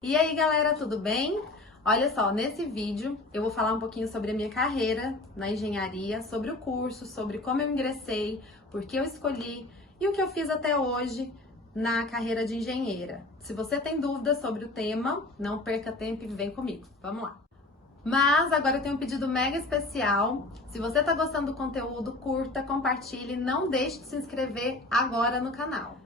E aí galera, tudo bem? Olha só, nesse vídeo eu vou falar um pouquinho sobre a minha carreira na engenharia, sobre o curso, sobre como eu ingressei, por que eu escolhi e o que eu fiz até hoje na carreira de engenheira. Se você tem dúvidas sobre o tema, não perca tempo e vem comigo. Vamos lá! Mas agora eu tenho um pedido mega especial. Se você tá gostando do conteúdo, curta, compartilhe, não deixe de se inscrever agora no canal.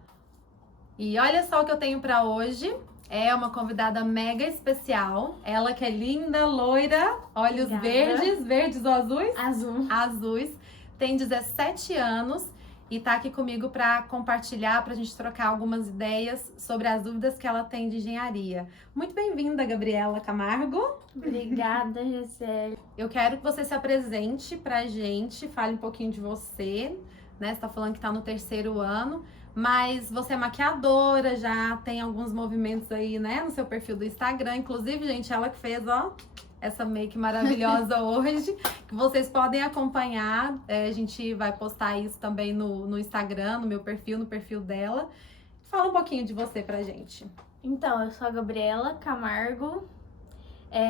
E olha só o que eu tenho para hoje. É uma convidada mega especial. Ela que é linda, loira, olhos Obrigada. verdes ou azuis? Azul. Azuis. Tem 17 anos e tá aqui comigo para compartilhar, pra gente trocar algumas ideias sobre as dúvidas que ela tem de engenharia. Muito bem-vinda, Gabriela Camargo. Obrigada, Gisele. Eu quero que você se apresente pra gente, fale um pouquinho de você, né? Você tá falando que tá no terceiro ano, mas você é maquiadora, já tem alguns movimentos aí, né, no seu perfil do Instagram. Inclusive, gente, ela que fez, ó, essa make maravilhosa hoje, que vocês podem acompanhar. A gente vai postar isso também no Instagram, no meu perfil, no perfil dela. Fala um pouquinho de você pra gente. Então, eu sou a Gabriela Camargo,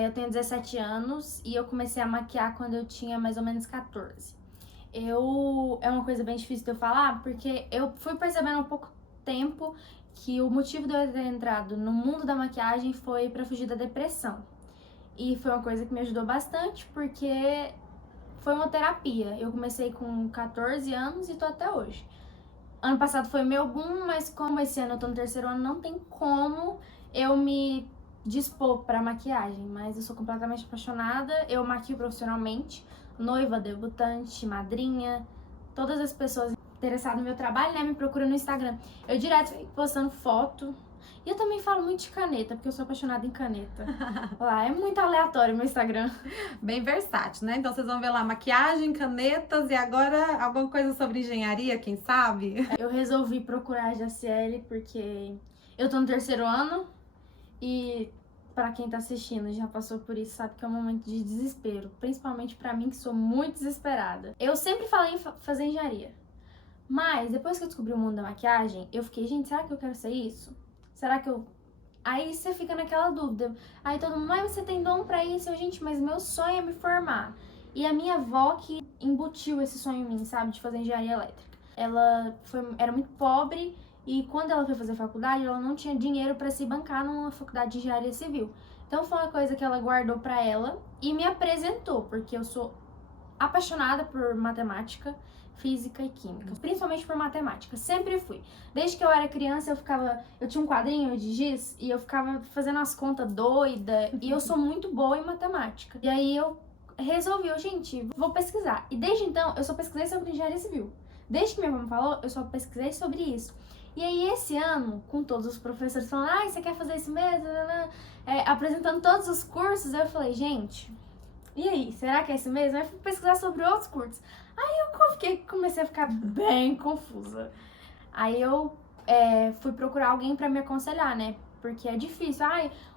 eu tenho 17 anos e eu comecei a maquiar quando eu tinha mais ou menos 14. É uma coisa bem difícil de eu falar, porque eu fui percebendo há pouco tempo que o motivo de eu ter entrado no mundo da maquiagem foi pra fugir da depressão. E foi uma coisa que me ajudou bastante, porque foi uma terapia. Eu comecei com 14 anos e tô até hoje. Ano passado foi meu boom, mas como esse ano eu tô no terceiro ano, não tem como eu me dispor pra maquiagem. Mas eu sou completamente apaixonada, eu maquio profissionalmente, noiva, debutante, madrinha, todas as pessoas interessadas no meu trabalho, né, me procuram no Instagram. Eu direto fico postando foto. E eu também falo muito de caneta, porque eu sou apaixonada em caneta. Lá, é muito aleatório o meu Instagram. Bem versátil, né? Então vocês vão ver lá maquiagem, canetas e agora alguma coisa sobre engenharia, quem sabe? Eu resolvi procurar a Jaciele porque eu tô no terceiro ano e pra quem tá assistindo e já passou por isso sabe que é um momento de desespero, principalmente pra mim que sou muito desesperada. Eu sempre falei em fazer engenharia, mas depois que eu descobri o mundo da maquiagem, eu fiquei, gente, será que eu quero ser isso? Será que eu... Aí você fica naquela dúvida. Aí todo mundo, mas você tem dom pra isso? Eu, gente, mas meu sonho é me formar. E a minha avó que embutiu esse sonho em mim, sabe, de fazer engenharia elétrica. Era muito pobre e quando ela foi fazer faculdade, ela não tinha dinheiro para se bancar numa faculdade de engenharia civil. Então foi uma coisa que ela guardou para ela e me apresentou, porque eu sou apaixonada por matemática, física e química, principalmente por matemática. Sempre fui. Desde que eu era criança, eu tinha um quadrinho de giz e eu ficava fazendo as contas doida e eu sou muito boa em matemática. E aí eu resolvi, gente, vou pesquisar. E desde então, eu só pesquisei sobre engenharia civil. Desde que minha mãe falou, eu só pesquisei sobre isso. E aí, esse ano, com todos os professores falando, você quer fazer isso mesmo? Apresentando todos os cursos, eu falei, gente, e aí, será que é isso mesmo? Aí fui pesquisar sobre outros cursos. Aí eu comecei a ficar bem confusa. Aí eu fui procurar alguém pra me aconselhar, né? Porque é difícil.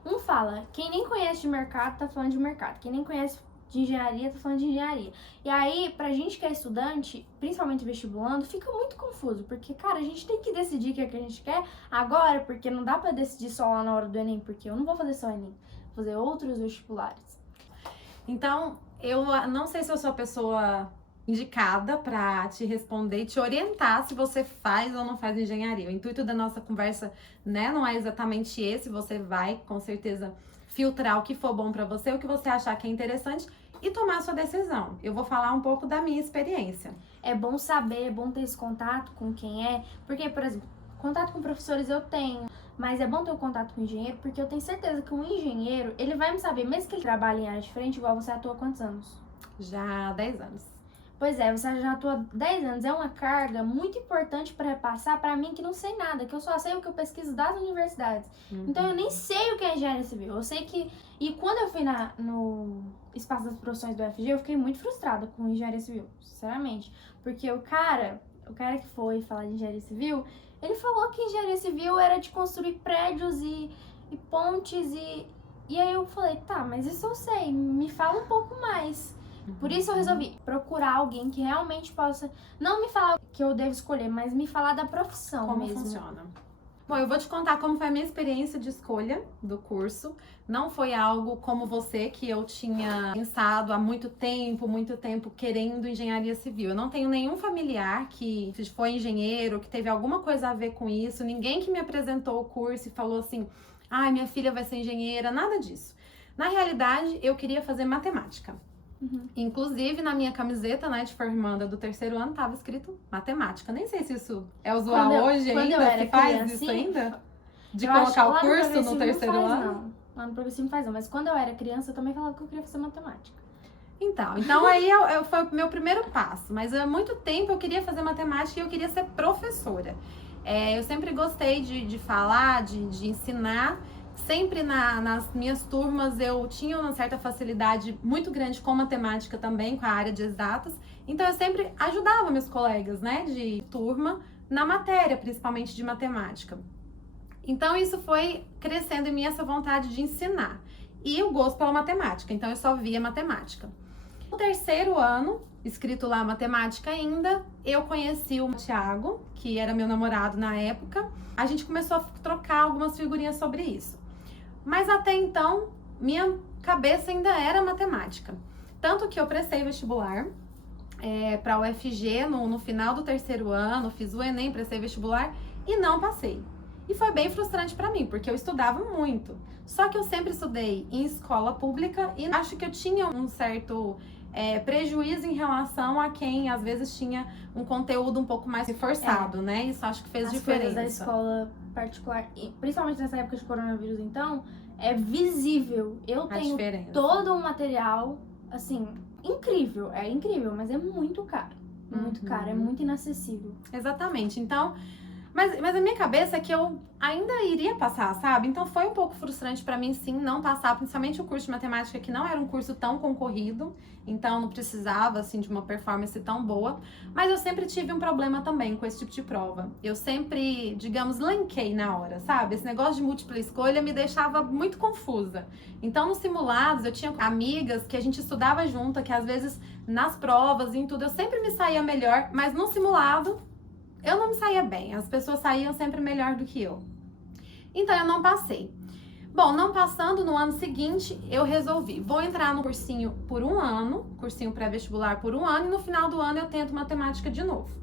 Um fala, quem nem conhece de mercado tá falando de mercado. Quem nem conhece de engenharia tá falando de engenharia. E aí, pra gente que é estudante, principalmente vestibulando, fica muito confuso. Porque, cara, a gente tem que decidir o que é que a gente quer agora, porque não dá pra decidir só lá na hora do Enem, porque eu não vou fazer só Enem, vou fazer outros vestibulares. Então, eu não sei se eu sou a pessoa indicada para te responder e te orientar se você faz ou não faz engenharia. O intuito da nossa conversa, né, não é exatamente esse. Você vai, com certeza, filtrar o que for bom para você, o que você achar que é interessante e tomar a sua decisão. Eu vou falar um pouco da minha experiência. É bom saber, é bom ter esse contato com quem é, porque, por exemplo, contato com professores eu tenho, mas é bom ter o contato com o engenheiro, porque eu tenho certeza que um engenheiro, ele vai me saber, mesmo que ele trabalhe em área diferente, igual você atua há quantos anos? Já há 10 anos. Pois é, você já atua há 10 anos, é uma carga muito importante para repassar para mim que não sei nada, que eu só sei o que eu pesquiso das universidades. Então eu nem sei o que é engenharia civil, eu sei que... E quando eu fui no espaço das profissões do UFG, eu fiquei muito frustrada com engenharia civil, sinceramente. Porque o cara que foi falar de engenharia civil, ele falou que engenharia civil era de construir prédios e pontes e aí eu falei, tá, mas isso eu sei, me fala um pouco mais. Por isso eu resolvi procurar alguém que realmente possa, não me falar o que eu devo escolher, mas me falar da profissão Como mesmo. funciona? Bom, eu vou te contar como foi a minha experiência de escolha do curso. Não foi algo como você, que eu tinha pensado há muito tempo querendo engenharia civil. Eu não tenho nenhum familiar que foi engenheiro, que teve alguma coisa a ver com isso. Ninguém que me apresentou o curso e falou assim: ai, minha filha vai ser engenheira, nada disso. Na realidade, eu queria fazer matemática. Inclusive, na minha camiseta, né, de formanda do terceiro ano, tava escrito matemática. Nem sei se isso é usual hoje ainda, se faz isso ainda? De colocar o curso no terceiro ano? Não, lá no progressivo não faz não, mas quando eu era criança, eu também falava que eu queria fazer matemática. Então aí foi o meu primeiro passo. Mas há muito tempo eu queria fazer matemática e eu queria ser professora. Eu sempre gostei de falar, de ensinar. Sempre nas minhas turmas eu tinha uma certa facilidade muito grande com matemática também, com a área de exatas. Então eu sempre ajudava meus colegas, né, de turma na matéria, principalmente de matemática. Então isso foi crescendo em mim, essa vontade de ensinar. E o gosto pela matemática, então eu só via matemática. No terceiro ano, escrito lá matemática ainda, eu conheci o Thiago, que era meu namorado na época. A gente começou a trocar algumas figurinhas sobre isso. Mas até então, minha cabeça ainda era matemática. Tanto que eu prestei vestibular para a UFG no final do terceiro ano, fiz o Enem, prestei vestibular e não passei. E foi bem frustrante para mim, porque eu estudava muito. Só que eu sempre estudei em escola pública e acho que eu tinha um certo prejuízo em relação a quem às vezes tinha um conteúdo um pouco mais reforçado, né? Isso acho que fez diferença. As coisas da escola particular, principalmente nessa época de coronavírus, então, é visível. Eu tenho todo um material, assim, incrível, mas é muito caro. Muito caro, é muito inacessível. Exatamente. Então, mas a minha cabeça é que eu ainda iria passar, sabe? Então foi um pouco frustrante pra mim, sim, não passar, principalmente o curso de matemática, que não era um curso tão concorrido, então não precisava, assim, de uma performance tão boa. Mas eu sempre tive um problema também com esse tipo de prova. Eu sempre, digamos, lenquei na hora, sabe? Esse negócio de múltipla escolha me deixava muito confusa. Então, nos simulados, eu tinha amigas que a gente estudava junto, que às vezes nas provas e em tudo, eu sempre me saía melhor, mas no simulado eu não me saía bem, as pessoas saíam sempre melhor do que eu. Então eu não passei. Bom, não passando, no ano seguinte eu resolvi, vou entrar no cursinho por um ano, cursinho pré-vestibular por um ano, e no final do ano eu tento matemática de novo.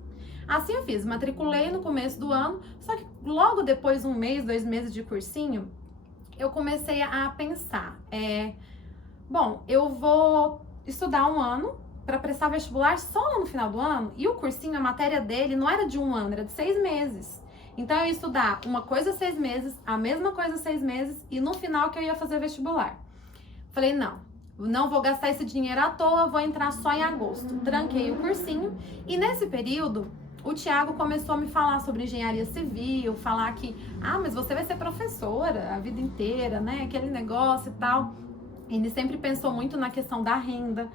Assim eu fiz, matriculei no começo do ano, só que logo depois, 1 mês, 2 meses de cursinho, eu comecei a pensar, bom, eu vou estudar um ano para prestar vestibular só lá no final do ano, e o cursinho, a matéria dele não era de 1 ano, era de 6 meses. Então eu ia estudar uma coisa 6 meses, a mesma coisa 6 meses, e no final que eu ia fazer vestibular. Falei, não vou gastar esse dinheiro à toa, vou entrar só em agosto. Tranquei o cursinho, e nesse período, o Thiago começou a me falar sobre engenharia civil, falar que, mas você vai ser professora a vida inteira, né, aquele negócio e tal. Ele sempre pensou muito na questão da renda,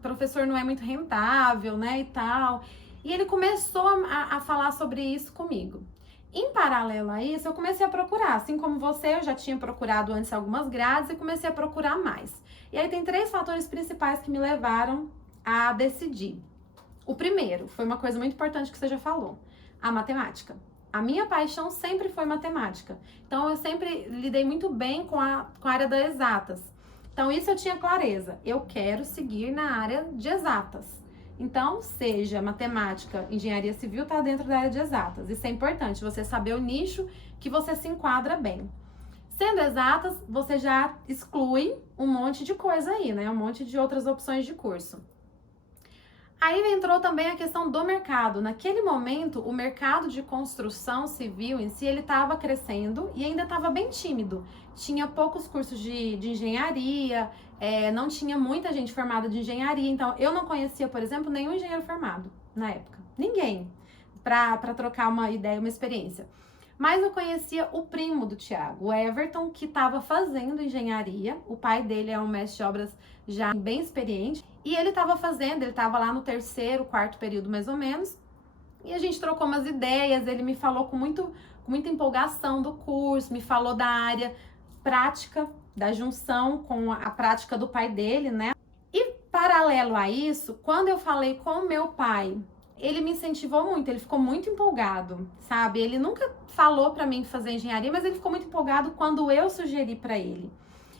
professor não é muito rentável, né, e tal. E ele começou a falar sobre isso comigo. Em paralelo a isso, eu comecei a procurar. Assim como você, eu já tinha procurado antes algumas grades e comecei a procurar mais. E aí tem 3 fatores principais que me levaram a decidir. O primeiro, foi uma coisa muito importante que você já falou, a matemática. A minha paixão sempre foi matemática. Então, eu sempre lidei muito bem com a área das exatas. Então, isso eu tinha clareza. Eu quero seguir na área de exatas. Então, seja matemática, engenharia civil, tá dentro da área de exatas. Isso é importante, você saber o nicho que você se enquadra bem. Sendo exatas, você já exclui um monte de coisa aí, né? Um monte de outras opções de curso. Aí entrou também a questão do mercado. Naquele momento, o mercado de construção civil em si, ele estava crescendo e ainda estava bem tímido. Tinha poucos cursos de engenharia, não tinha muita gente formada de engenharia. Então, eu não conhecia, por exemplo, nenhum engenheiro formado na época. Ninguém, para trocar uma ideia, uma experiência. Mas eu conhecia o primo do Thiago, o Everton, que estava fazendo engenharia. O pai dele é um mestre de obras já bem experiente. E ele estava lá no 3º, 4º período mais ou menos. E a gente trocou umas ideias, ele me falou com muita empolgação do curso, me falou da área prática, da junção com a prática do pai dele, né? E paralelo a isso, quando eu falei com o meu pai ele me incentivou muito, ele ficou muito empolgado, sabe? Ele nunca falou pra mim fazer engenharia, mas ele ficou muito empolgado quando eu sugeri pra ele.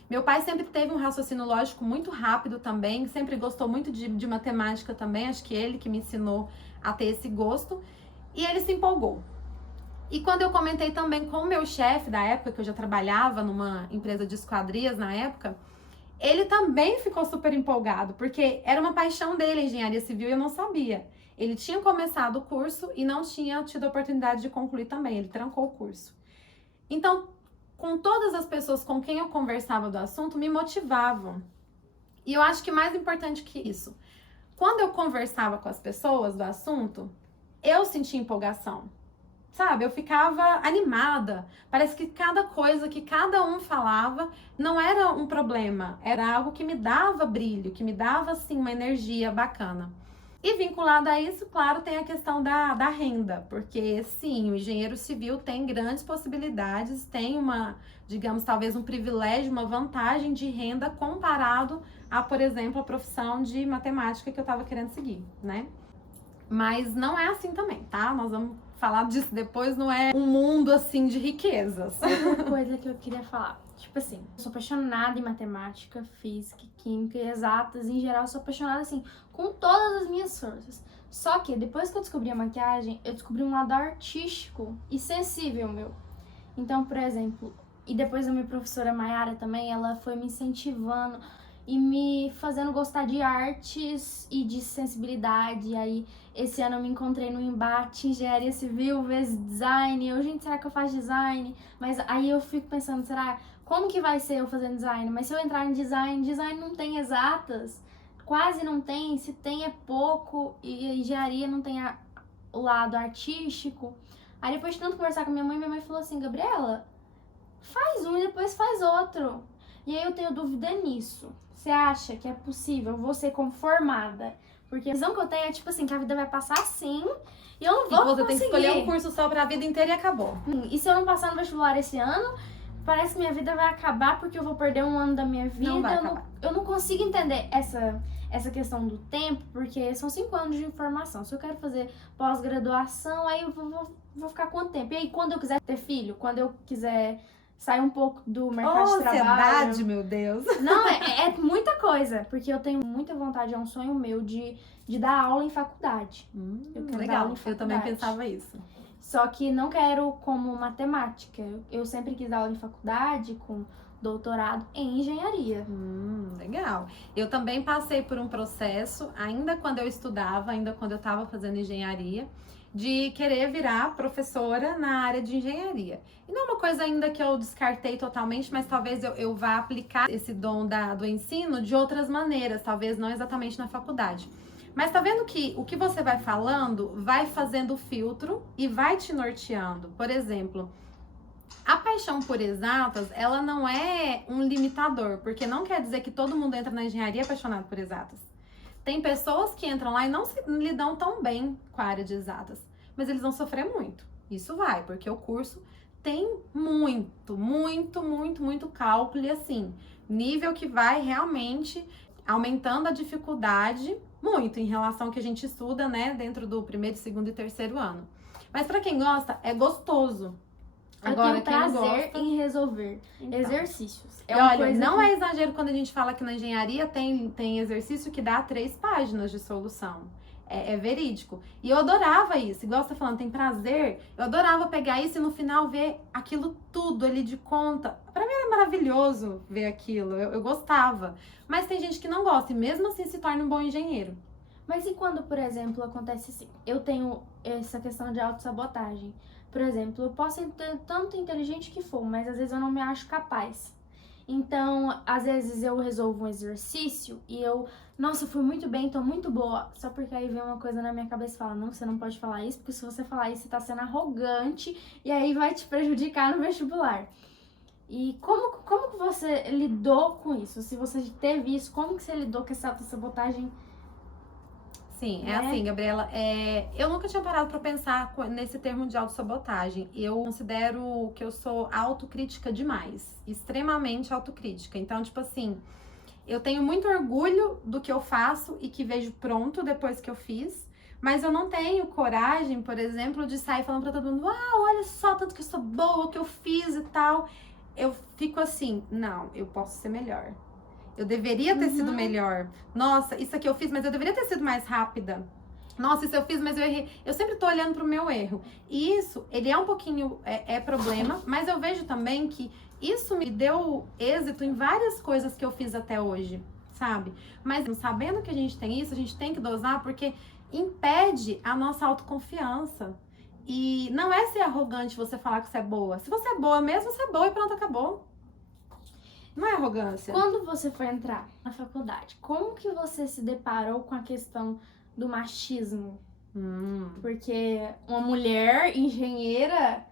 Meu pai sempre teve um raciocínio lógico muito rápido também, sempre gostou muito de matemática também, acho que ele que me ensinou a ter esse gosto, e ele se empolgou. E quando eu comentei também com o meu chefe da época, que eu já trabalhava numa empresa de esquadrias na época, ele também ficou super empolgado, porque era uma paixão dele a engenharia civil e eu não sabia. Ele tinha começado o curso e não tinha tido a oportunidade de concluir também, ele trancou o curso. Então, com todas as pessoas com quem eu conversava do assunto, me motivavam. E eu acho que mais importante que isso, quando eu conversava com as pessoas do assunto, eu sentia empolgação. Sabe, eu ficava animada. Parece que cada coisa que cada um falava não era um problema, era algo que me dava brilho, que me dava, assim, uma energia bacana. E vinculado a isso, claro, tem a questão da renda, porque sim, o engenheiro civil tem grandes possibilidades, tem uma, digamos, talvez um privilégio, uma vantagem de renda comparado a, por exemplo, a profissão de matemática que eu estava querendo seguir, né? Mas não é assim também, tá? Nós vamos falar disso depois, não é um mundo assim de riquezas. Outra coisa que eu queria falar, tipo assim, eu sou apaixonada em matemática, física, química e exatas, em geral, eu sou apaixonada assim, com todas as minhas forças. Só que depois que eu descobri a maquiagem, eu descobri um lado artístico e sensível meu. Então, por exemplo, e depois a minha professora Mayara também, ela foi me incentivando e me fazendo gostar de artes e de sensibilidade. E aí, esse ano eu me encontrei no embate engenharia civil vezes design. Eu, gente, será que eu faço design? Mas aí eu fico pensando, será, como que vai ser eu fazendo design? Mas se eu entrar em design, design não tem exatas, quase não tem, se tem é pouco, e a engenharia não tem o lado artístico. Aí depois de tanto conversar com minha mãe falou assim, Gabriela, faz um e depois faz outro. E aí eu tenho dúvida nisso. Você acha que é possível você como formada? Porque a visão que eu tenho é tipo assim, que a vida vai passar assim e eu não vou conseguir. Você tem que escolher um curso só pra vida inteira e acabou. E se eu não passar no vestibular esse ano, parece que minha vida vai acabar porque eu vou perder um ano da minha vida. Não vai acabar. Eu não consigo entender essa questão do tempo, porque são 5 anos de informação. Se eu quero fazer pós-graduação, aí eu vou ficar quanto tempo? E aí quando eu quiser ter filho, quando eu quiser sair um pouco do mercado de trabalho. Ansiedade, meu Deus. Não, é muita coisa, porque eu tenho muita vontade, é um sonho meu de dar aula em faculdade. Eu quero dar Legal, aula em eu também faculdade. pensava isso. Só que não quero como matemática. Eu sempre quis dar aula em faculdade, com doutorado em engenharia. Legal. Eu também passei por um processo, ainda quando eu estudava, ainda quando eu estava fazendo engenharia, de querer virar professora na área de engenharia. E não é uma coisa ainda que eu descartei totalmente, mas talvez eu vá aplicar esse dom do ensino de outras maneiras, talvez não exatamente na faculdade. Mas tá vendo que o que você vai falando vai fazendo filtro e vai te norteando. Por exemplo, a paixão por exatas, ela não é um limitador, porque não quer dizer que todo mundo entra na engenharia apaixonado por exatas. Tem pessoas que entram lá e não lidam tão bem com a área de exatas, mas eles vão sofrer muito. Isso vai, porque o curso tem muito cálculo e assim, nível que vai realmente aumentando a dificuldade muito em relação ao que a gente estuda, né, dentro do primeiro, segundo e terceiro ano. Mas para quem gosta, é gostoso. Agora, eu tenho prazer em resolver exercícios. E olha, não é exagero quando a gente fala que na engenharia tem exercício que dá 3 páginas de solução. É verídico. E eu adorava isso. Igual você tá falando, tem prazer. Eu adorava pegar isso e no final ver aquilo tudo ali de conta. Pra mim era maravilhoso ver aquilo. Eu gostava. Mas tem gente que não gosta e mesmo assim se torna um bom engenheiro. Mas e quando, por exemplo, acontece assim? Eu tenho essa questão de autossabotagem. Por exemplo, eu posso ser tanto inteligente que for, mas às vezes eu não me acho capaz. Então, às vezes eu resolvo um exercício e nossa, fui muito bem, tô muito boa. Só porque aí vem uma coisa na minha cabeça e fala, não, você não pode falar isso, porque se você falar isso, você tá sendo arrogante e aí vai te prejudicar no vestibular. E como que você lidou com isso? Se você teve isso, como que você lidou com essa autossabotagem? Sim, é assim, Gabriela, eu nunca tinha parado pra pensar nesse termo de autossabotagem. Eu considero que eu sou autocrítica demais, extremamente autocrítica. Então, tipo assim, eu tenho muito orgulho do que eu faço e que vejo pronto depois que eu fiz, Mas eu não tenho coragem, por exemplo, de sair falando pra todo mundo, uau, olha só, tanto que eu sou boa, o que eu fiz e tal. Eu fico assim, não, eu posso ser melhor. Eu deveria ter sido melhor. Nossa, isso aqui eu fiz, mas eu deveria ter sido mais rápida. Nossa, isso eu fiz, mas eu errei. Eu sempre tô olhando pro meu erro. E isso, ele é um pouquinho, problema, mas eu vejo também que isso me deu êxito em várias coisas que eu fiz até hoje, sabe? Mas sabendo que a gente tem isso, a gente tem que dosar, porque impede a nossa autoconfiança. E não é ser arrogante você falar que você é boa. Se você é boa mesmo, você é boa e pronto, acabou. Não é arrogância. Quando você foi entrar na faculdade, como que você se deparou com a questão do machismo? Porque uma mulher engenheira,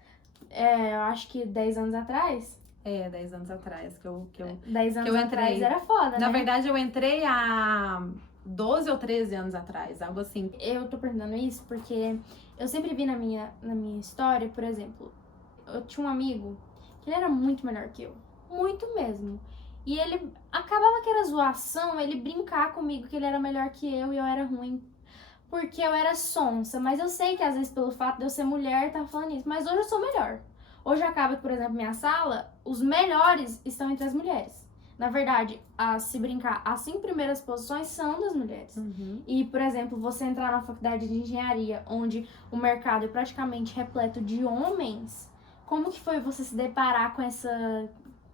eu acho que 10 anos atrás. 10 anos atrás que eu 10 anos que eu atrás entrei. era foda, Na né? verdade, eu entrei há 12 ou 13 anos atrás, algo assim. Eu tô perguntando isso porque eu sempre vi na minha história, por exemplo, eu tinha um amigo que ele era muito melhor que eu. Muito mesmo. E ele acabava que era zoação, ele brincar comigo que ele era melhor que eu e eu era ruim. Porque eu era sonsa. Mas eu sei que às vezes pelo fato de eu ser mulher, tá falando isso. Mas hoje eu sou melhor. Hoje acaba que, por exemplo, minha sala, os melhores estão entre as mulheres. Na verdade, se brincar, as 5 primeiras posições são das mulheres. E, por exemplo, você entrar na faculdade de engenharia, onde o mercado é praticamente repleto de homens, como que foi você se deparar com essa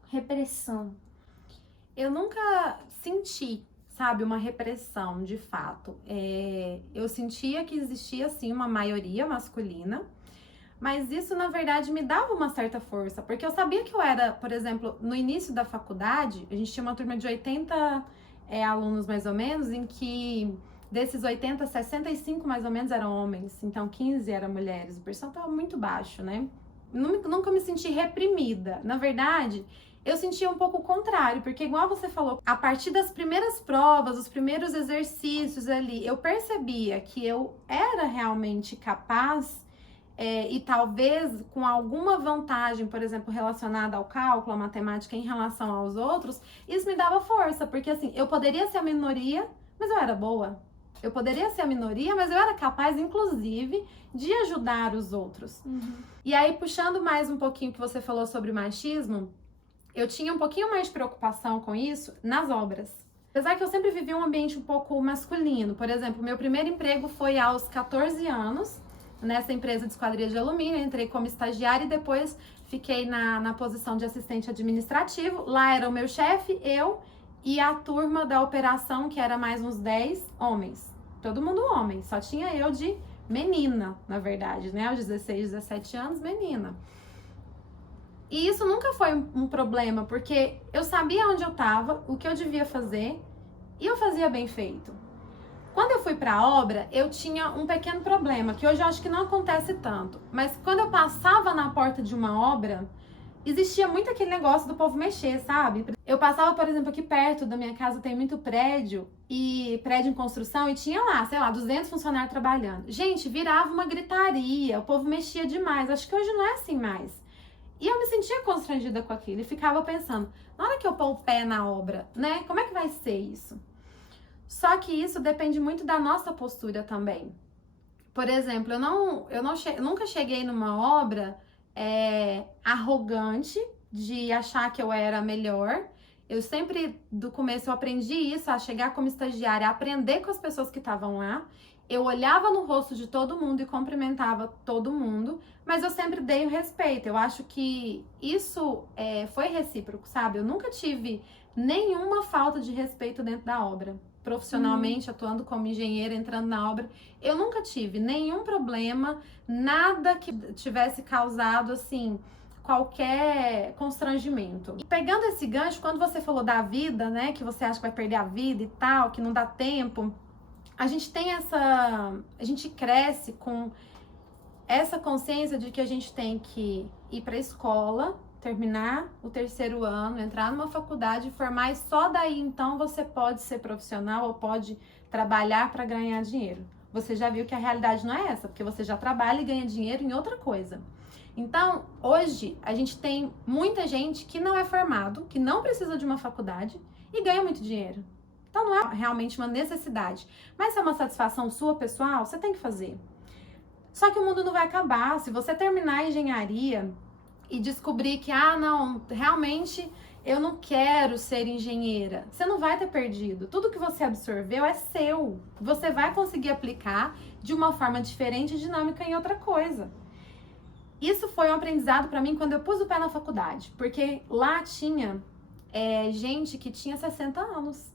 repressão? Eu nunca senti, sabe, uma repressão de fato. Eu sentia que existia, sim, uma maioria masculina, mas isso, na verdade, me dava uma certa força, porque eu sabia que eu era, por exemplo, no início da faculdade, a gente tinha uma turma de 80 alunos, mais ou menos, em que desses 80, 65 mais ou menos eram homens, então 15 eram mulheres. O percentual estava muito baixo, né? Nunca me senti reprimida. Na verdade, eu sentia um pouco o contrário, porque igual você falou, a partir das primeiras provas, os primeiros exercícios ali, eu percebia que eu era realmente capaz e talvez com alguma vantagem, por exemplo, relacionada ao cálculo, à matemática em relação aos outros, isso me dava força, porque assim, eu poderia ser a minoria, mas eu era boa. Eu poderia ser a minoria, mas eu era capaz, inclusive, de ajudar os outros. E aí, puxando mais um pouquinho que você falou sobre machismo, eu tinha um pouquinho mais de preocupação com isso nas obras. Apesar que eu sempre vivi um ambiente um pouco masculino. Por exemplo, meu primeiro emprego foi aos 14 anos, nessa empresa de esquadria de alumínio. Eu entrei como estagiária e depois fiquei na posição de assistente administrativo. Lá era o meu chefe, eu e a turma da operação, que era mais uns 10 homens. Todo mundo homem, só tinha eu de menina, na verdade, né? Aos 16, 17 anos, menina. E isso nunca foi um problema, porque eu sabia onde eu estava, o que eu devia fazer, e eu fazia bem feito. Quando eu fui para a obra, eu tinha um pequeno problema, que hoje eu acho que não acontece tanto. Mas quando eu passava na porta de uma obra, existia muito aquele negócio do povo mexer, sabe? Eu passava, por exemplo, aqui perto da minha casa tem muito prédio, e prédio em construção, e tinha lá, sei lá, 200 funcionários trabalhando. Gente, virava uma gritaria, o povo mexia demais. Acho que hoje não é assim mais. E eu me sentia constrangida com aquilo e ficava pensando, na hora que eu pôr o pé na obra, né, como é que vai ser isso? Só que isso depende muito da nossa postura também. Por exemplo, eu nunca cheguei numa obra arrogante de achar que eu era melhor. Eu sempre, do começo, eu aprendi isso, a chegar como estagiária, a aprender com as pessoas que estavam lá. Eu olhava no rosto de todo mundo e cumprimentava todo mundo, mas eu sempre dei o respeito. Eu acho que isso foi recíproco, sabe? Eu nunca tive nenhuma falta de respeito dentro da obra. Profissionalmente, atuando como engenheira, entrando na obra, eu nunca tive nenhum problema, nada que tivesse causado, assim, qualquer constrangimento. E pegando esse gancho, quando você falou da vida, né, que você acha que vai perder a vida e tal, que não dá tempo, a gente cresce com essa consciência de que a gente tem que ir para a escola, terminar o 3º ano, entrar numa faculdade, formar, e só daí então você pode ser profissional ou pode trabalhar para ganhar dinheiro. Você já viu que a realidade não é essa, porque você já trabalha e ganha dinheiro em outra coisa. Então, hoje, a gente tem muita gente que não é formado, que não precisa de uma faculdade e ganha muito dinheiro. Então não é realmente uma necessidade. Mas se é uma satisfação sua pessoal, você tem que fazer. Só que o mundo não vai acabar. Se você terminar a engenharia e descobrir que, não, realmente eu não quero ser engenheira, você não vai ter perdido. Tudo que você absorveu é seu. Você vai conseguir aplicar de uma forma diferente e dinâmica em outra coisa. Isso foi um aprendizado para mim quando eu pus o pé na faculdade, porque lá tinha gente que tinha 60 anos.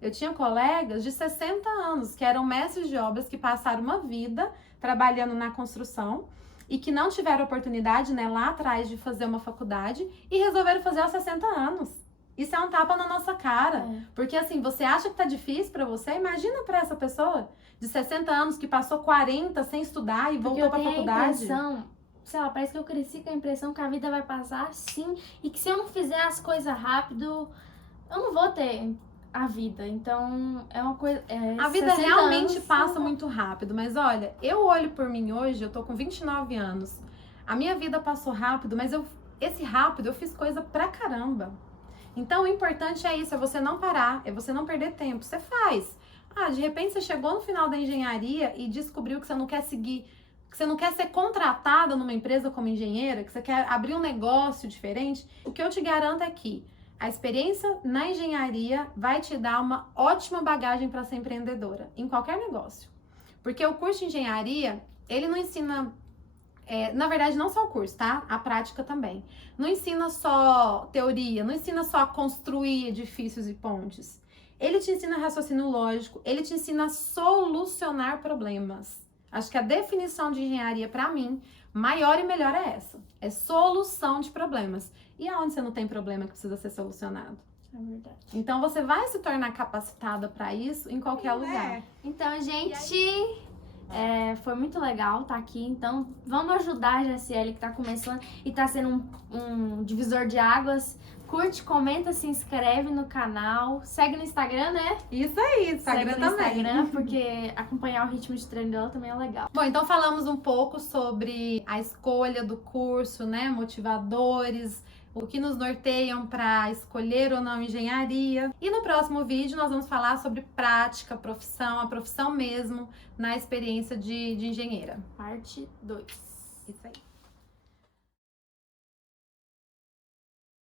Eu tinha colegas de 60 anos que eram mestres de obras que passaram uma vida trabalhando na construção e que não tiveram oportunidade, né, lá atrás de fazer uma faculdade e resolveram fazer aos 60 anos. Isso é um tapa na nossa cara. Porque assim, você acha que tá difícil pra você? Imagina pra essa pessoa de 60 anos que passou 40 sem estudar e voltou pra faculdade. Sei lá, parece que eu cresci com a impressão que a vida vai passar assim e que se eu não fizer as coisas rápido, eu não vou ter a vida. Então, é uma coisa... a vida realmente passa muito rápido, mas olha, eu olho por mim hoje, eu tô com 29 anos. A minha vida passou rápido, mas esse rápido eu fiz coisa pra caramba. Então, o importante é isso, é você não parar, é você não perder tempo. Você faz. De repente você chegou no final da engenharia e descobriu que você não quer seguir, que você não quer ser contratada numa empresa como engenheira, que você quer abrir um negócio diferente. O que eu te garanto é que a experiência na engenharia vai te dar uma ótima bagagem para ser empreendedora em qualquer negócio. Porque o curso de engenharia, ele não ensina, na verdade não só o curso, tá? A prática também. Não ensina só teoria, não ensina só a construir edifícios e pontes. Ele te ensina raciocínio lógico, ele te ensina a solucionar problemas. Acho que a definição de engenharia, para mim, maior e melhor é essa. É solução de problemas. E aonde você não tem problema que precisa ser solucionado? É verdade. Então, você vai se tornar capacitada para isso em qualquer lugar. Então, gente, foi muito legal estar aqui. Então, vamos ajudar a Jaciele, que tá começando e tá sendo um divisor de águas. Curte, comenta, se inscreve no canal. Segue no Instagram, né? Isso aí, Instagram também. Segue no Instagram, porque acompanhar o ritmo de treino dela também é legal. Bom, então falamos um pouco sobre a escolha do curso, né? Motivadores, o que nos norteiam para escolher ou não engenharia. E no próximo vídeo nós vamos falar sobre prática, profissão, a profissão mesmo, na experiência de engenheira. Parte 2. Isso aí.